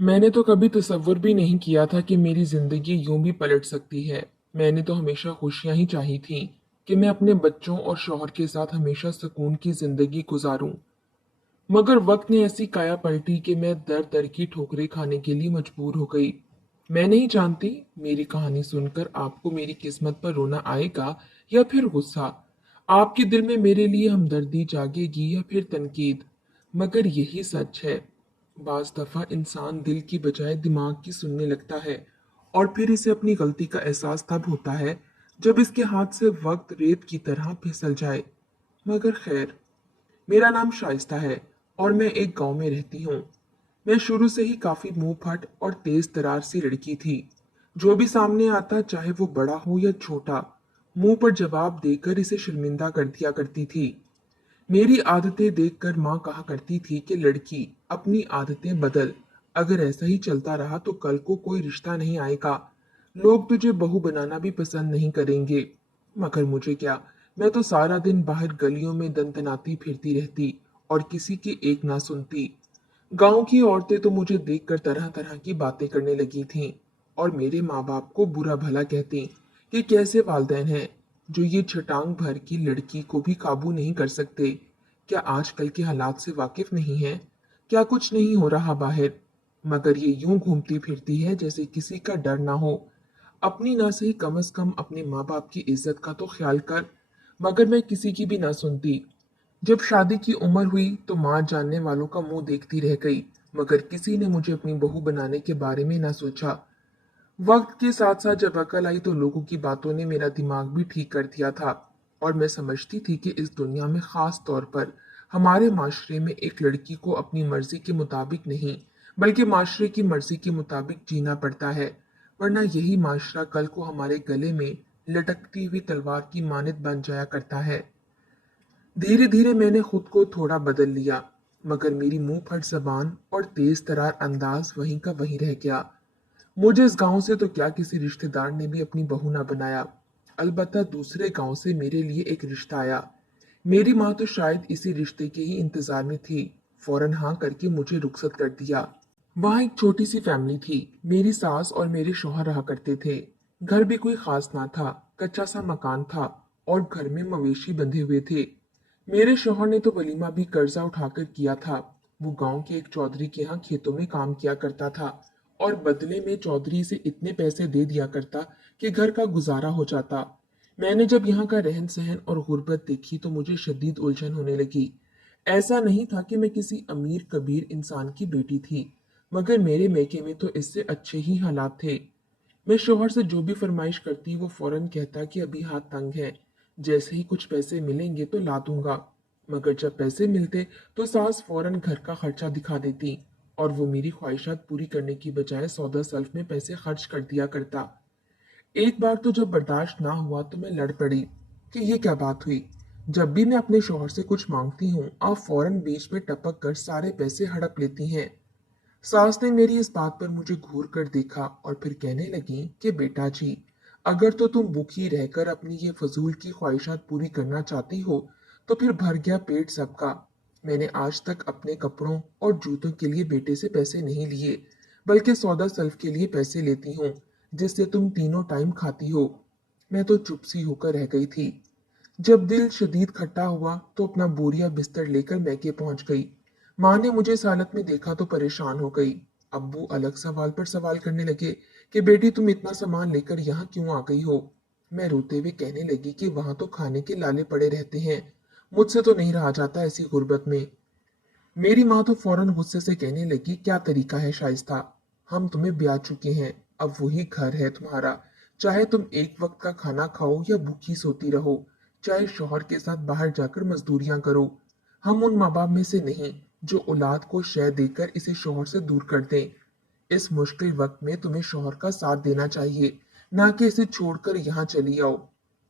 मैंने तो कभी तसव्वुर भी नहीं किया था कि मेरी जिंदगी यूं भी पलट सकती है। मैंने तो हमेशा खुशियां ही चाही थीं कि मैं अपने बच्चों और शौहर के साथ हमेशा सुकून की जिंदगी गुजारूं। मगर वक्त ने ऐसी काया पलटी कि मैं दर दर की ठोकरें खाने के लिए मजबूर हो गई। मैं नहीं जानती मेरी कहानी सुनकर आपको मेरी किस्मत पर रोना आएगा या फिर गुस्सा। आपके दिल में मेरे लिए हमदर्दी जागेगी या फिर तनकीद। मगर यही सच है, बाज दफा इंसान दिल की बजाय दिमाग की सुनने लगता है, और फिर इसे अपनी गलती का एहसास तब होता है जब इसके हाथ से वक्त रेत की तरह फिसल जाए। मगर खैर, मेरा नाम शाइस्ता है और मैं एक गांव में रहती हूँ। मैं शुरू से ही काफी मुंह फट और तेज तरार सी लड़की थी। जो भी सामने आता, चाहे वो बड़ा हो या छोटा, मुंह पर जवाब देकर इसे शर्मिंदा कर दिया करती थी। मेरी आदतें देखकर माँ कहा करती थी कि लड़की, अपनी आदतें बदल। अगर ऐसा ही चलता रहा तो कल को कोई रिश्ता नहीं आएगा, लोग तुझे बहू बनाना भी पसंद नहीं करेंगे। मगर मुझे क्या, मैं तो सारा दिन बाहर गलियों में दनदनाती फिरती रहती और किसी की एक ना सुनती। गांव की औरतें तो मुझे देखकर तरह तरह की बातें करने लगी थीं और मेरे माँ बाप को बुरा भला कहती कि कैसे वालदैन हैं जो ये छटांग भर की लड़की को भी काबू नहीं कर सकते। क्या आजकल के हालात से वाकिफ नहीं है? क्या कुछ नहीं हो रहा बाहर? मगर ये यूं घूमती फिरती है जैसे किसी का डर ना हो। अपनी ना सही, कम से कम अपने माँ बाप की इज्जत का तो ख्याल कर। मगर मैं किसी की भी ना सुनती। जब शादी की उम्र हुई तो माँ जानने वालों का मुंह देखती रह गई, मगर किसी ने मुझे अपनी बहू बनाने के बारे में ना सोचा। वक्त के साथ साथ जब अकल आई तो लोगों की बातों ने मेरा दिमाग भी ठीक कर दिया था, और मैं समझती थी कि इस दुनिया में खास तौर पर हमारे माशरे में एक लड़की को अपनी मर्जी के मुताबिक नहीं, बल्कि माशरे की मर्जी के मुताबिक जीना पड़ता है, वरना यही माशरा कल को हमारे गले में लटकती हुई तलवार की मानद बन जाया करता है। धीरे धीरे मैंने खुद को थोड़ा बदल लिया, मगर मेरी मुंह फट जबान और तेज तरार अंदाज वहीं का वहीं रह गया। मुझे इस गांव से तो क्या, किसी रिश्तेदार ने भी अपनी बहू ना बनाया। अलबत्ता दूसरे गांव से मेरे लिए एक रिश्ता आया। मेरी माँ तो शायद इसी रिश्ते के ही इंतजार में थी। फौरन हाँ करके मुझे रुखसत कर दिया। वहाँ एक छोटी सी फैमिली थी। मेरी सास और मेरे शौहर रहा करते थे। घर भी कोई खास ना था, कच्चा सा मकान था और घर में मवेशी बंधे हुए थे। मेरे शौहर ने तो वलीमा भी कर्जा उठाकर किया था। वो गांव के एक चौधरी के यहाँ खेतों में काम किया करता था और बदले में चौधरी से इतने पैसे दे दिया करता कि घर का गुजारा हो जाता। मैंने जब यहाँ का रहन सहन और गुर्बत देखी तो मुझे शदीद उलझन होने लगी। ऐसा नहीं था कि मैं किसी अमीर कबीर इंसान की बेटी थी, मगर मेरे मैके में तो इससे अच्छे ही हालात थे। मैं शौहर से जो भी फरमाइश करती वो फौरन कहता कि अभी हाथ तंग है, जैसे ही कुछ पैसे मिलेंगे तो ला दूंगा। मगर जब पैसे मिलते तो सास फौरन घर का खर्चा दिखा देती और वो मेरी ख्वाहिशात पूरी करने की बजाय सौदा सल्फ में पैसे खर्च कर दिया करता। एक बार तो जब बर्दाश्त ना हुआ तो मैं लड़ पड़ी कि ये क्या बात हुई। जब भी मैं अपने शौहर से कुछ मांगती हूँ, आप फौरन बीच में टपक कर सारे पैसे हड़प लेती हैं। सास ने मेरी इस बात पर मुझे घूर कर देखा और फिर कहने लगी कि बेटा जी, अगर तो तुम भूखी रहकर अपनी ये फजूल की ख्वाहिशात पूरी करना चाहती हो तो फिर भर गया पेट सबका। मैंने आज तक अपने कपड़ों और जूतों के लिए बेटे से पैसे नहीं लिए, बल्कि सौदा सल्फ के लिए पैसे लेती हूँ, जिससे तुम तीनों टाइम खाती हो। मैं तो चुप सी होकर रह गई थी। जब दिल शदीद खट्टा हुआ तो अपना बोरिया बिस्तर लेकर मैके पहुंच गई। माँ ने मुझे इस हालत में देखा तो परेशान हो गई। अब्बू अलग सवाल पर सवाल करने लगे कि बेटी, तुम इतना सामान लेकर यहाँ क्यों आ गई हो? मैं रोते हुए कहने लगी कि वहां तो खाने के लाले पड़े रहते हैं, मुझसे तो नहीं रहा जाता ऐसी गुर्बत में। मेरी माँ तो फौरन गुस्से से कहने लगी, क्या तरीका है शाइस्ता, हम तुम्हें ब्याह चुके हैं, अब वही घर है तुम्हारा। चाहे तुम एक वक्त का खाना खाओ या भूखी सोती रहो, चाहे शौहर के साथ बाहर जाकर मजदूरियां करो, हम उन माँ बाप में से नहीं जो औलाद को शय देकर इसे शौहर से दूर कर दें। इस मुश्किल वक्त में तुम्हें शौहर का साथ देना चाहिए, ना कि इसे छोड़कर यहाँ चली आओ।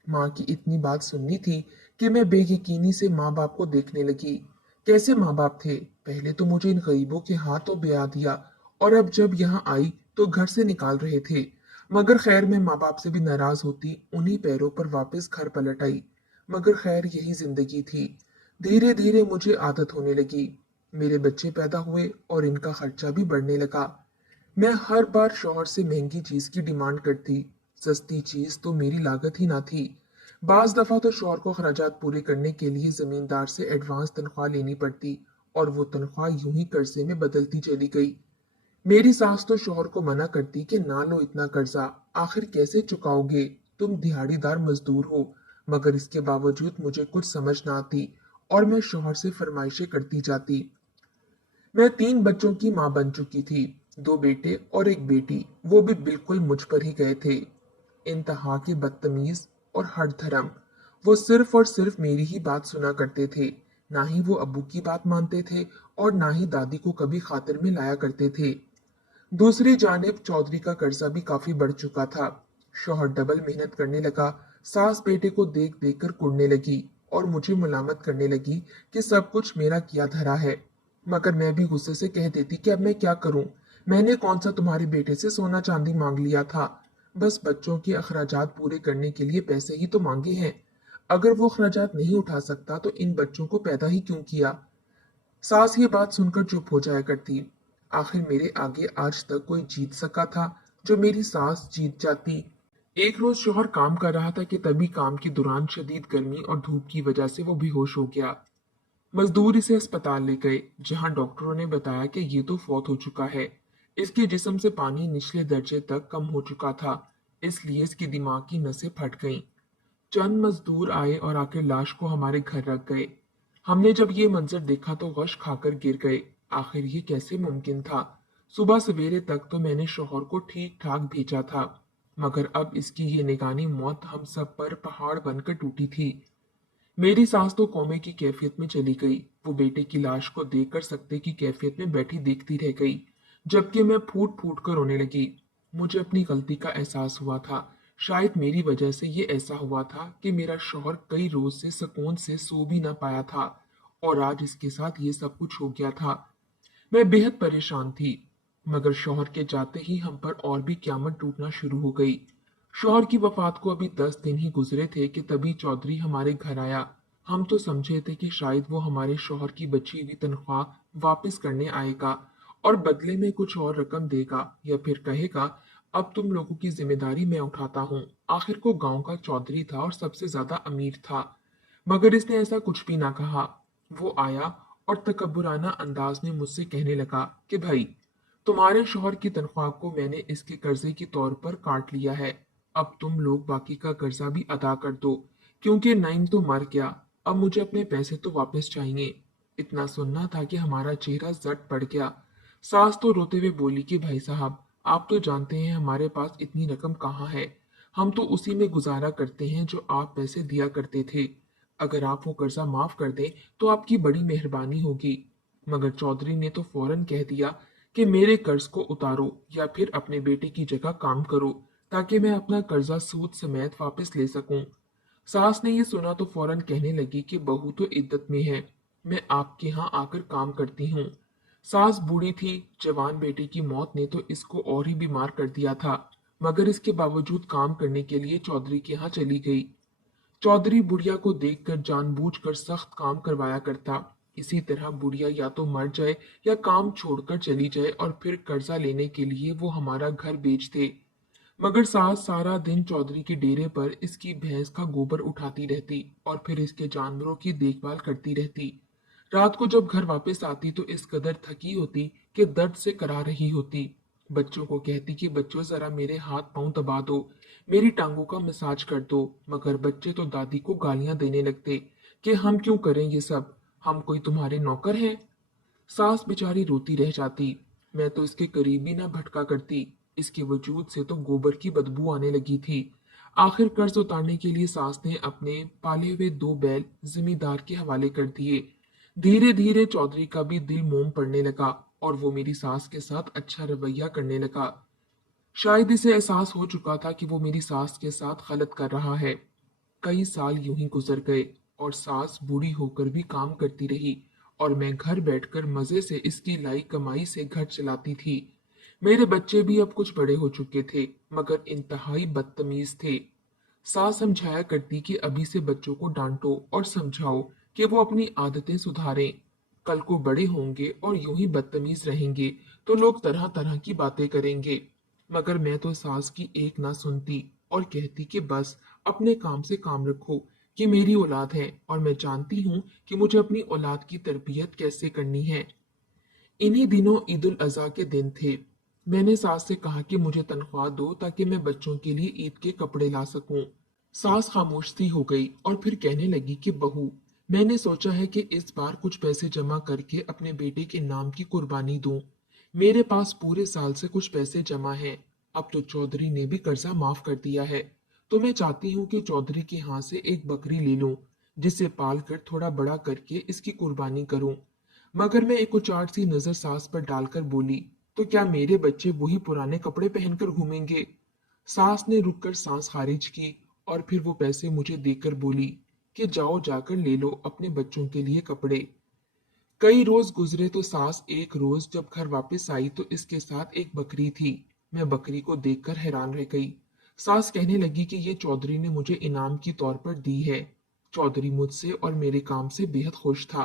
माँ की इतनी बात सुननी थी कि मैं बेयकीनी से माँ बाप को देखने लगी। कैसे माँ बाप थे? पहले तो मुझे इन गरीबों के हाथों ब्याह दिया और अब जब यहाँ आई तो घर से निकाल रहे थे। मगर खैर, मैं माँ बाप से भी नाराज होती उन्हीं पैरों पर वापस घर पलट आई। मगर खैर, यही जिंदगी थी। धीरे धीरे मुझे आदत होने लगी। मेरे बच्चे पैदा हुए और इनका खर्चा भी बढ़ने लगा। मैं हर बार शौहर से महंगी चीज की डिमांड करती। सस्ती चीज तो मेरी लागत ही ना थी। बाज दफा तो शौहर को खर्चात पूरे करने के लिए जमींदार से एडवांस तनख्वाह लेनी पड़ती और वो तनख्वाह यूं ही कर्जे में बदलती चली गई। मेरी सास तो शौहर को मना करती कि ना लो इतना कर्जा, आखिर कैसे चुकाओगे, तुम दिहाड़ीदार मजदूर हो। मगर इसके बावजूद मुझे कुछ समझ ना आती और मैं शौहर से फरमाइशें करती जाती। मैं 3 बच्चों की मां बन चुकी थी, 2 बेटे और 1 बेटी, वो भी बिल्कुल मुझ पर ही गए थे। इंतहा के बदतमीज और हठधर्म। वो सिर्फ और सिर्फ मेरी ही बात सुना करते थे। ना ही वो अब्बू की बात मानते थे और ना ही दादी को कभी खातिर में लाया करते थे। दूसरी जानिब चौधरी का कर्जा भी काफी बढ़ चुका था। शौहर डबल मेहनत करने लगा। सास बेटे को देख देख कर कुड़ने लगी और मुझे मुलामत करने लगी कि सब कुछ मेरा किया धरा है। मगर मैं भी गुस्से से कह देती कि अब मैं क्या करूं, मैंने कौन सा तुम्हारे बेटे से सोना चांदी मांग लिया था। बस बच्चों के अखराजात पूरे करने के लिए पैसे ही तो मांगे हैं। अगर वो अखराजात नहीं उठा सकता तो इन बच्चों को पैदा ही क्यों किया। सास ये बात सुनकर चुप हो जाया करती। आखिर मेरे आगे आज तक कोई जीत सका था जो मेरी सास जीत जाती। एक रोज शौहर काम कर रहा था कि तभी काम के दौरान शदीद गर्मी और धूप की वजह से वो बेहोश हो गया। मजदूर इसे अस्पताल ले गए जहां डॉक्टरों ने बताया कि ये तो फौत हो चुका है। इसके जिस्म से पानी निचले दर्जे तक कम हो चुका था, इसलिए इसकी दिमाग की नसें फट गईं। चंद मजदूर आए और आकर लाश को हमारे घर रख गए। हमने जब ये मंजर देखा तो गश खाकर गिर गए। आखिर ये कैसे मुमकिन था। सुबह सवेरे तक तो मैंने शौहर को ठीक ठाक भेजा था, मगर अब इसकी ये निगानी मौत हम सब पर पहाड़ बनकर टूटी थी। मेरी सास तो कोमे की कैफियत में चली गई। वो बेटे की लाश को देखकर सकते की कैफियत में बैठी देखती रह गई, जबकि मैं फूट फूट कर रोने लगी। मुझे अपनी गलती का एहसास हुआ था। शायद मेरी वजह से ये ऐसा हुआ था कि मेरा शौहर कई रोज से सुकून से सो भी ना पाया था और आज इसके साथ ये सब कुछ हो गया था। मैं बेहद परेशान थी, मगर शौहर के जाते ही हम पर और भी क़यामत टूटना शुरू हो गई। शौहर की वफात को अभी 10 दिन ही गुजरे थे कि तभी चौधरी हमारे घर आया। हम तो समझे थे कि शायद वो हमारे शौहर की बची हुई तनख्वाह वापस करने आएगा और बदले में कुछ और रकम देगा या फिर कहेगा अब तुम लोगों की जिम्मेदारी मैं उठाता हूँ। आखिर को गांव का चौधरी था और सबसे ज्यादा अमीर था, मगर इसने ऐसा कुछ भी ना कहा। वो आया और तकब्बुराना अंदाज में मुझसे कहने लगा कि भाई, तुम्हारे शौहर की तनख्वाह को मैंने इसके कर्जे के तौर पर काट लिया है। अब तुम लोग बाकी का कर्जा भी अदा कर दो, क्योंकि नईम तो मर गया। अब मुझे अपने पैसे तो वापस चाहिए। इतना सुनना था कि हमारा चेहरा जट पड़ गया। सास तो रोते हुए बोली कि भाई साहब, आप तो जानते हैं हमारे पास इतनी रकम कहाँ है। हम तो उसी में गुजारा करते हैं जो आप पैसे दिया करते थे। अगर आप वो कर्जा माफ कर दें तो आपकी बड़ी मेहरबानी होगी। मगर चौधरी ने तो फौरन कह दिया कि मेरे कर्ज को उतारो या फिर अपने बेटे की जगह काम करो, ताकि मैं अपना कर्जा सूद समेत वापस ले सकूं। सास ने ये सुना तो फौरन कहने लगी कि बहू तो इद्दत में है, मैं आपके यहाँ आकर काम करती हूँ। सास बूढ़ी थी। जवान बेटे की मौत ने तो इसको और ही बीमार कर दिया था, मगर इसके बावजूद काम करने के लिए चौधरी के यहाँ चली गई। चौधरी बुढ़िया को देखकर जानबूझकर सख्त काम करवाया करता। इसी तरह बुढ़िया या तो मर जाए या काम छोड़कर चली जाए और फिर कर्जा लेने के लिए वो हमारा घर बेच दे। मगर सास सारा दिन चौधरी के डेरे पर इसकी भैंस का गोबर उठाती रहती और फिर इसके जानवरों की देखभाल करती रहती। रात को जब घर वापस आती तो इस कदर थकी होती कि दर्द से करा रही होती। बच्चों को कहती कि बच्चों जरा मेरे हाथ पांव दबा दो, मेरी टांगों का मसाज कर दो। मगर बच्चे तो दादी को गालियां देने लगते कि हम क्यों करें ये सब, हम कोई तुम्हारे नौकर हैं। सास बेचारी रोती रह जाती। मैं तो इसके करीब भी ना भटका करती। इसके वजूद से तो गोबर की बदबू आने लगी थी। आखिर कर्ज उतारने के लिए सास ने अपने पाले हुए 2 बैल जिमींदार के हवाले कर दिए। धीरे धीरे चौधरी का भी दिल मोम पड़ने लगा और वो मेरी सास के साथ अच्छा रवैया करने लगा। शायद इसे एहसास हो चुका था कि वो मेरी सास के साथ गलत कर रहा है। कई साल यूं ही गुजर गए और सास बूढ़ी होकर भी काम करती रही और मैं घर बैठकर मजे से इसकी लाई कमाई से घर चलाती थी। मेरे बच्चे भी अब कुछ बड़े हो चुके थे, मगर इंतहाई बदतमीज थे। सास समझाया करती कि अभी से बच्चों को डांटो और समझाओ कि वो अपनी आदतें सुधारें। कल को बड़े होंगे और यूं ही बदतमीज रहेंगे तो लोग तरह तरह की बातें करेंगे। मगर मैं तो सास की एक ना सुनती और कहती कि बस अपने काम से काम रखो, कि मेरी औलाद है और मैं जानती हूँ कि मुझे अपनी औलाद की तरबियत कैसे करनी है। इन्हीं दिनों ईद उल अजहा के दिन थे। मैंने सास से कहा कि मुझे तनख्वाह दो ताकि मैं बच्चों के लिए ईद के कपड़े ला सकूं। सास खामोश सी हो गई और फिर कहने लगी कि बहू, मैंने सोचा है कि इस बार कुछ पैसे जमा करके अपने बेटे के नाम की कुर्बानी दूं। मेरे पास पूरे साल से कुछ पैसे जमा हैं। अब तो चौधरी ने भी कर्जा माफ कर दिया है, तो मैं चाहती हूँ कि चौधरी के यहाँ से एक बकरी ले लूं, जिसे पाल कर थोड़ा बड़ा करके इसकी कुर्बानी करूं। मगर मैं एक उचाट सी नजर सास पर डालकर बोली, तो क्या मेरे बच्चे वही पुराने कपड़े पहनकर घूमेंगे? सास ने रुककर सांस खारिज की और फिर वो पैसे मुझे देकर बोली कि जाओ जाकर ले लो अपने बच्चों के लिए कपड़े। कई रोज गुजरे तो सास एक रोज जब घर वापस आई तो इसके साथ एक बकरी थी। मैं बकरी को देखकर हैरान रह गई। सास कहने लगी कि ये चौधरी ने मुझे इनाम की तौर पर दी है। चौधरी मुझसे और मेरे काम से बेहद खुश था।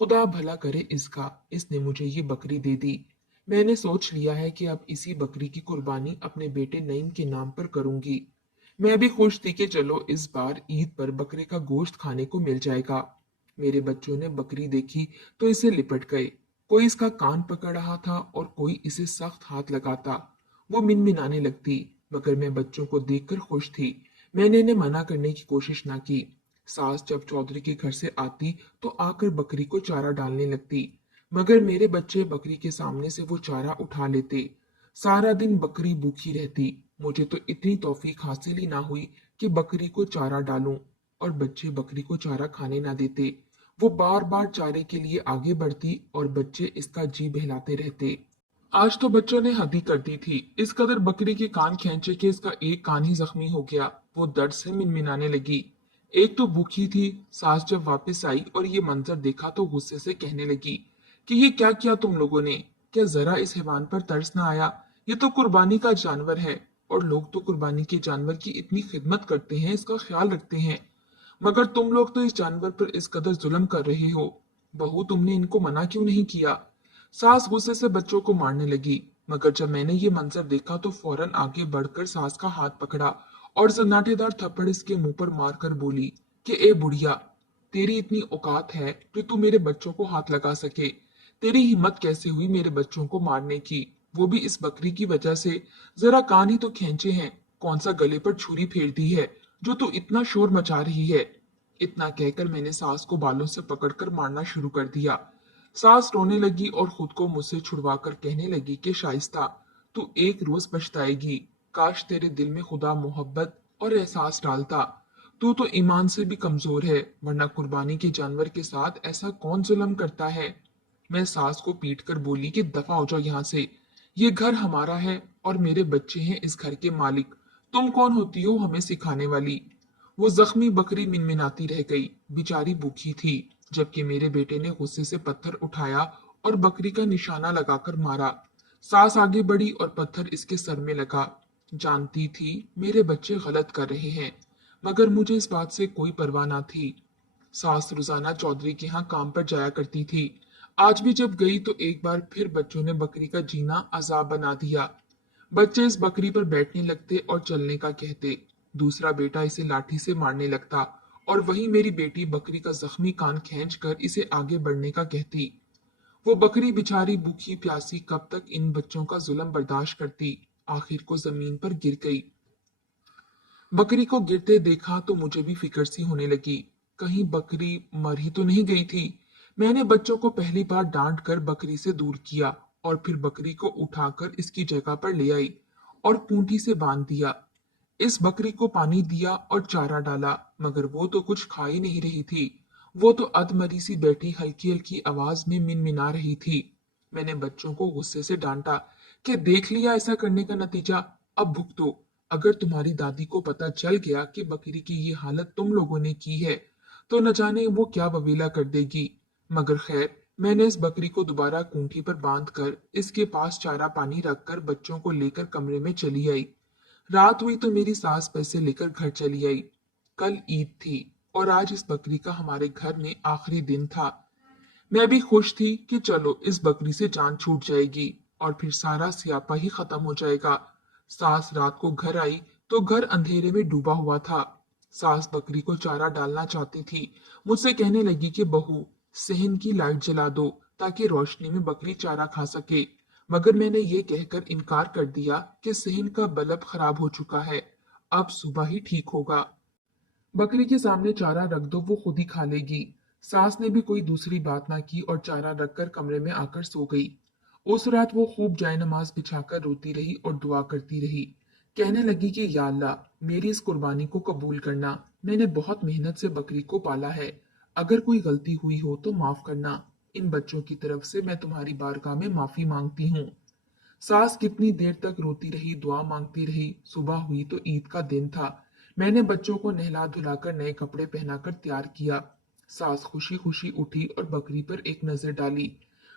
खुदा भला करे इसका, इसने मुझे ये बकरी दे दी। मैंने सोच लिया है कि अब इसी बकरी की कुर्बानी अपने बेटे नईम के नाम पर करूंगी। मैं भी खुश थी कि चलो इस बार ईद पर बकरे का गोश्त खाने को मिल जाएगा। मेरे बच्चों ने बकरी देखी तो इसे लिपट गए। कोई इसका कान पकड़ रहा था और कोई इसे सख्त हाथ लगाता। वो मिनमिनाने लगती, मगर मैं बच्चों को देखकर खुश थी। मैंने इन्हें मना करने की कोशिश ना की। सास जब चौधरी के घर से आती तो आकर बकरी को चारा डालने लगती, मगर मेरे बच्चे बकरी के सामने से वो चारा उठा लेते। सारा दिन बकरी भूखी रहती। मुझे तो इतनी तौफीक हासिल ही ना हुई कि बकरी को चारा डालूं, और बच्चे बकरी को चारा खाने ना देते। वो बार बार चारे के लिए आगे बढ़ती और बच्चे इसका जी बहलाते रहते। आज तो बच्चों ने हद ही कर दी थी। इस कदर बकरी के कान खींचे कि इसका एक कान ही जख्मी हो गया। वो दर्द से मिनमिनाने लगी। एक तो भूखी थी। सास जब वापस आई और ये मंजर देखा तो गुस्से से कहने लगी कि ये क्या किया तुम लोगों ने? क्या जरा इस हैवान पर तरस ना आया? ये तो कुर्बानी का जानवर है, और लोग तो कुर्बानी के जानवर की इतनी खिदमत करते हैं, इसका ख्याल रखते हैं, मगर तुम लोग तो इस जानवर पर इस कदर जुल्म कर रहे हो। बहू, तुमने इनको मना क्यों नहीं किया? सास गुस्से से बच्चों को मारने लगी, मगर जब मैंने ये मंजर देखा तो फौरन आगे बढ़कर सास का हाथ पकड़ा और सन्नाटेदार थप्पड़ इसके मुंह पर मारकर बोली कि ए बुढ़िया, तेरी इतनी औकात है कि तू मेरे बच्चों को हाथ लगा सके? तेरी हिम्मत कैसे हुई मेरे बच्चों को मारने की, वो भी इस बकरी की वजह से? जरा कान ही तो खींचे हैं, कौन सा गले पर छुरी फेर दी है जो तू इतना शोर मचा रही है? इतना कहकर मैंने सास को बालों से पकड़कर मारना शुरू कर दिया। सास रोने लगी और खुद को मुझसे छुड़वाकर कहने लगी कि शाइस्ता, तू एक रोज पछताएगी। काश तेरे दिल में खुदा मोहब्बत और एहसास डालता। तू तो ईमान से भी कमजोर है, वरना कुर्बानी के जानवर के साथ ऐसा कौन जुल्म करता है? मैं सास को पीट कर बोली कि दफा हो जाओ यहाँ से। ये घर हमारा है और मेरे बच्चे हैं इस घर के मालिक। तुम कौन होती हो हमें सिखाने वाली? वो जख्मी बकरी मिनमिनाती रह गई। बेचारी भूखी थी, जबकि मेरे बेटे ने गुस्से से पत्थर उठाया और बकरी का निशाना लगाकर मारा। सास आगे बढ़ी और पत्थर इसके सर में लगा। जानती थी मेरे बच्चे गलत कर रहे हैं, मगर मुझे इस बात से कोई परवाह ना थी। सास रोजाना चौधरी के यहाँ काम पर जाया करती थी। आज भी जब गई तो एक बार फिर बच्चों ने बकरी का जीना अजाब बना दिया। बच्चे इस बकरी पर बैठने लगते और चलने का कहते। दूसरा बेटा इसे लाठी से मारने लगता और वही मेरी बेटी बकरी का जख्मी कान खींचकर इसे आगे बढ़ने का कहती। वो बकरी बिचारी भूखी प्यासी कब तक इन बच्चों का जुल्म बर्दाश्त करती? आखिर को जमीन पर गिर गई। बकरी को गिरते देखा तो मुझे भी फिक्र सी होने लगी। कहीं बकरी मर ही तो नहीं गई थी? मैंने बच्चों को पहली बार डांट कर बकरी से दूर किया और फिर बकरी को उठाकर इसकी जगह पर ले आई और पूंठी से बांध दिया। इस बकरी को पानी दिया और चारा डाला, मगर वो तो कुछ खा ही नहीं रही थी। वो तो अधमरी सी बैठी हल्की हल्की आवाज में मिनमिना रही थी। मैंने बच्चों को गुस्से से डांटा कि देख लिया ऐसा करने का नतीजा, अब भुगतो। अगर तुम्हारी दादी को पता चल गया कि बकरी की ये हालत तुम लोगों ने की है तो न जाने वो क्या बवेला कर देगी। मगर खैर, मैंने इस बकरी को दोबारा खूंटी पर बांधकर इसके पास चारा पानी रखकर बच्चों को लेकर कमरे में चली आई। रात हुई तो मेरी सास पैसे लेकर घर चली आई। कल ईद थी और आज इस बकरी का हमारे घर में आखिरी दिन था। मैं भी खुश थी कि चलो इस बकरी से जान छूट जाएगी और फिर सारा स्यापा ही खत्म हो जाएगा। सास रात को घर आई तो घर अंधेरे में डूबा हुआ था। सास बकरी को चारा डालना चाहती थी। मुझसे कहने लगी कि बहू, सहन की लाइट जला दो ताकि रोशनी में बकरी चारा खा सके। मगर मैंने ये कहकर इनकार कर दिया कि सहन का बल्ब खराब हो चुका है, अब सुबह ही ठीक होगा। बकरी के सामने चारा रख दो, वो खुद ही खा लेगी। सास ने भी कोई दूसरी बात ना की और चारा रखकर कमरे में आकर सो गई। उस रात वो खूब जाए नमाज बिछाकर रोती रही और दुआ करती रही। कहने लगी कि या अल्लाह, मेरी इस कुर्बानी को कबूल करना। मैंने बहुत मेहनत से बकरी को पाला है। अगर कोई गलती हुई हो तो माफ करना। इन बच्चों की तरफ से मैं तुम्हारी बारगाह में माफी मांगती हूँ। सास कितनी देर तक रोती रही, दुआ मांगती रही। सुबह हुई तो ईद का दिन था। मैंने बच्चों को नहला धुलाकर नए कपड़े पहनाकर तैयार किया। सास खुशी खुशी उठी और बकरी पर एक नजर डाली।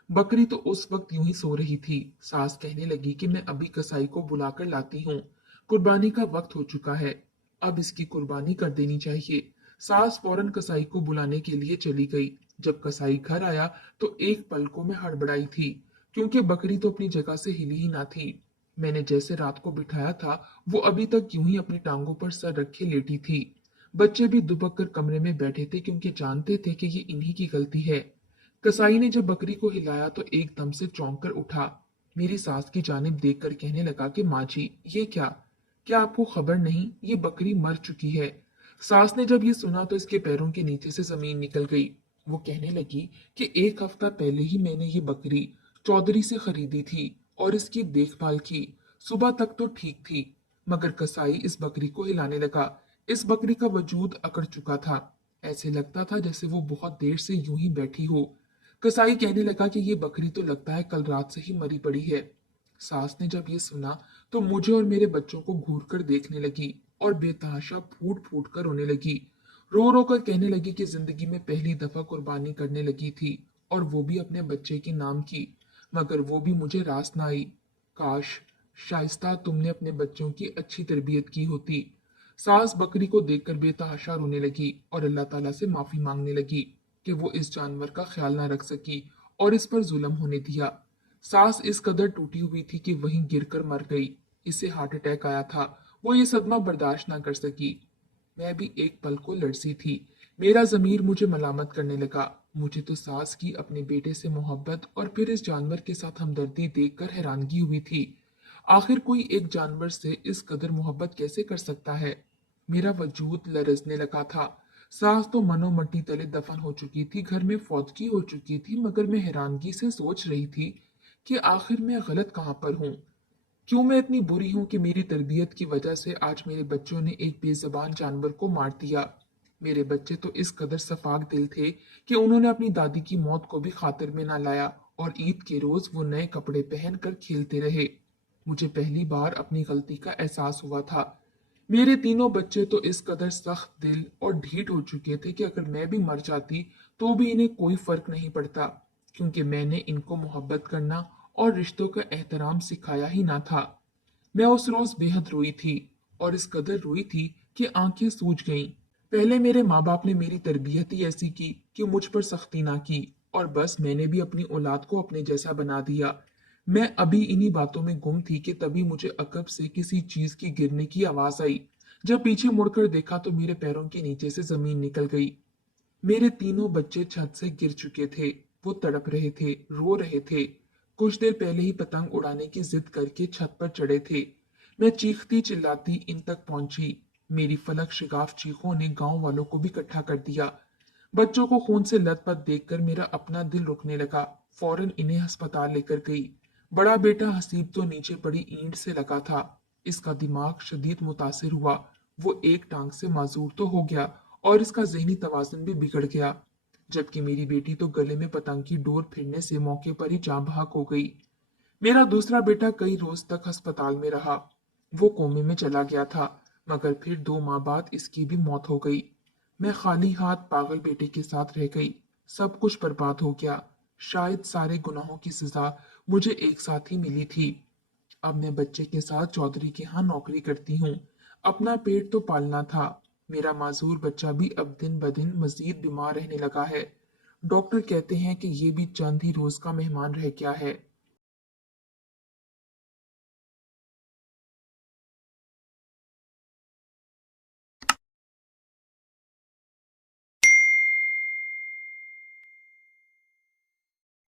बकरी तो उस वक्त यूं ही सो रही थी। सास कहने लगी कि मैं अभी कसाई को बुलाकर लाती हूँ। कुर्बानी का वक्त हो चुका है, अब इसकी कुर्बानी कर देनी चाहिए। सास फौरन कसाई को बुलाने के लिए चली गई। जब कसाई घर आया तो एक पल को मैं हड़बड़ाई थी, क्योंकि बकरी तो अपनी जगह से हिली ही ना थी। मैंने जैसे रात को बिठाया था, वो अभी तक यूं ही अपनी टांगों पर सर रखे लेटी थी। बच्चे भी दुबक कर कमरे में बैठे थे, क्योंकि जानते थे कि ये इन्हीं की गलती है। कसाई ने जब बकरी को हिलाया तो एकदम से चौंक कर उठा। मेरी सास की जानिब देखकर कहने लगा कि माँ जी, ये क्या? क्या आपको खबर नहीं, ये बकरी मर चुकी है। सास ने जब ये सुना तो इसके पैरों के नीचे से जमीन निकल गई। वो कहने लगी कि एक हफ्ता पहले ही मैंने ये बकरी चौधरी से खरीदी थी और इसकी देखभाल की। सुबह तक तो ठीक थी, मगर कसाई इस बकरी को हिलाने लगा। इस बकरी का वजूद अकड़ चुका था। ऐसे लगता था जैसे वो बहुत देर से यूं ही बैठी हो। कसाई कहने लगा कि ये बकरी तो लगता है कल रात से ही मरी पड़ी है। सास ने जब ये सुना तो मुझे और मेरे बच्चों को घूर कर देखने लगी और बेतहाशा फूट फूट कर रोने लगी। रो रो कर कहने लगी कि जिंदगी में पहली दफा कुर्बानी करने लगी थी, और वो भी अपने बच्चे के नाम की, मगर वो भी मुझे रास ना आई। काश, शाइस्ता, तुमने अपने बच्चों की अच्छी तरबियत की होती। सास बकरी को देखकर बेतहाशा रोने लगी और अल्लाह ताला से माफी मांगने लगी कि वो इस जानवर का ख्याल ना रख सकी और इस पर जुल्म होने दिया। सास इस कदर टूटी हुई थी कि वहीं गिरकर मर गई। इसे हार्ट अटैक आया था। वो ये सदमा बर्दाश्त ना कर सकी। मैं भी एक पल को लड़सी थी। मेरा ज़मीर मुझे मलामत करने लगा। मुझे तो सास की अपने बेटे से मोहब्बत और फिर इस जानवर के साथ हमदर्दी देखकर हैरानगी हुई थी। आखिर कोई एक जानवर से इस कदर मोहब्बत कैसे कर सकता है? मेरा वजूद लरजने लगा था। सास तो मनो मट्टी तले दफन हो चुकी थी, घर में फौतगी हो चुकी थी, मगर मैं हैरानगी से सोच रही थी कि आखिर मैं गलत कहाँ पर हूँ। क्यों मैं इतनी बुरी हूं कि मेरी तरबियत की वजह से आज मेरे बच्चों ने एक बेज़बान जानवर को मार दिया। मेरे बच्चे तो इस कदर सफाक दिल थे कि उन्होंने अपनी दादी की मौत को भी खातिर में ना लाया और ईद के रोज वो नए कपड़े पहनकर खेलते रहे। मुझे पहली बार अपनी गलती का एहसास हुआ था। मेरे तीनों बच्चे तो इस कदर सख्त दिल और ढीठ हो चुके थे कि अगर मैं भी मर जाती तो भी इन्हें कोई फर्क नहीं पड़ता, क्योंकि मैंने इनको मोहब्बत करना और रिश्तों का एहतराम सिखाया ही ना था। मैं उस रोज बेहद रोई थी, और इस कदर रोई थी कि आंखें सूज गईं। पहले मेरे माँ बाप ने मेरी तरबियत ही ऐसी की कि मुझ पर सख्ती ना की, और बस मैंने भी अपनी औलाद को अपने जैसा बना दिया। मैं अभी इन्हीं बातों में गुम थी कि तभी मुझे अकब से किसी चीज की गिरने की आवाज आई। जब पीछे मुड़कर देखा तो मेरे पैरों के नीचे से जमीन निकल गई। मेरे तीनों बच्चे छत से गिर चुके थे। वो तड़प रहे थे, रो रहे थे। कुछ देर पहले ही पतंग उड़ाने की जिद करके छत पर चढ़े थे। मैं चीखती चिल्लाती इन तक पहुंची। मेरी फलक शिगाफ चीखों ने गांव वालों को भी इकट्ठा कर दिया। बच्चों को खून से लथपथ देखकर मेरा अपना दिल रुकने लगा। फौरन इन्हें अस्पताल लेकर गई। बड़ा बेटा हसीब तो नीचे पड़ी ईंट से लगा था। इसका दिमाग शदीद मुतासिर हुआ। वो एक टांग से माजूर तो हो गया और इसका जहनी तवाज़ुन भी बिगड़ गया। जबकि मेरी बेटी तो गले में पतंग की डोर फिरने से मौके पर ही जाँ बहक हो गई। मेरा दूसरा बेटा कई रोज तक अस्पताल में रहा। वो कोमे में चला गया था, मगर फिर 2 माह बाद इसकी भी मौत हो गई। मैं खाली हाथ पागल बेटे के साथ रह गई। सब कुछ बर्बाद हो गया। शायद सारे गुनाहों की सजा मुझे एक साथ ही मिली थी। अब मैं बच्चे के साथ चौधरी के यहाँ नौकरी करती हूँ। अपना पेट तो पालना था। मेरा मासूर बच्चा भी अब दिन ब दिन मजीद बीमार रहने लगा है। डॉक्टर कहते हैं कि ये भी चंद ही रोज का मेहमान रह गया है।